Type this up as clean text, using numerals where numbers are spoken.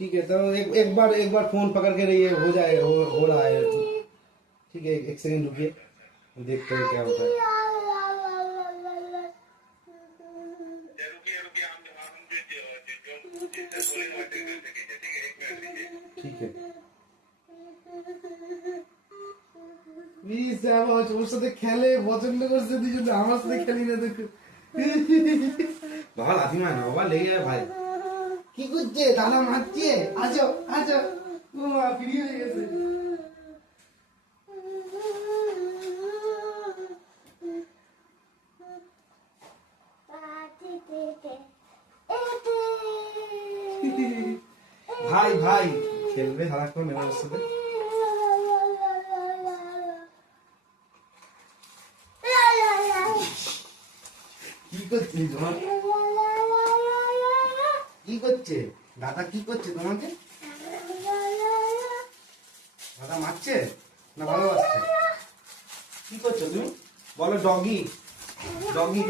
ठीक है तो एक बार फोन पकड़ के रहिए, हो जाए हो रहा है। ठीक है, एक सेकंड रुकिए, देखते हैं क्या होता है। ठीक है প্লিজ আমার ওর সাথে খেলে পছন্দ করছে দুজন, আমার সাথে খেলি না দেখো। বাবা লাথি মার না বাবা, লেগে যাবে ভাই। কি করছে দাদা, মারছে? আছো আছো, মা ফ্রি হয়ে গেছে। ভাই ভাই খেলবে সারাক্ষণ আমার সাথে। কি করছে তোমার, কি করছে দাদা, কি করছে তোমাকে? দাদা মারছে না ভালোবাসছে? কি করছো তুমি বলো? Doggy doggy